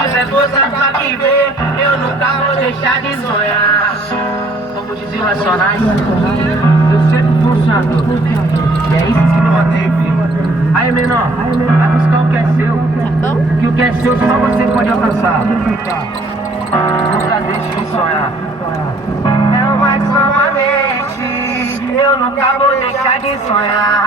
tiver força pra viver, eu nunca vou deixar de sonhar. Como dizem os Racionais, eu sempre fui um sonhador. E é isso que me mantém vivo. Aí, menor, vai buscar o que é seu. Que o que é seu só você pode alcançar. Nunca deixe de sonhar. É o mais novamente. Eu nunca vou deixar de sonhar.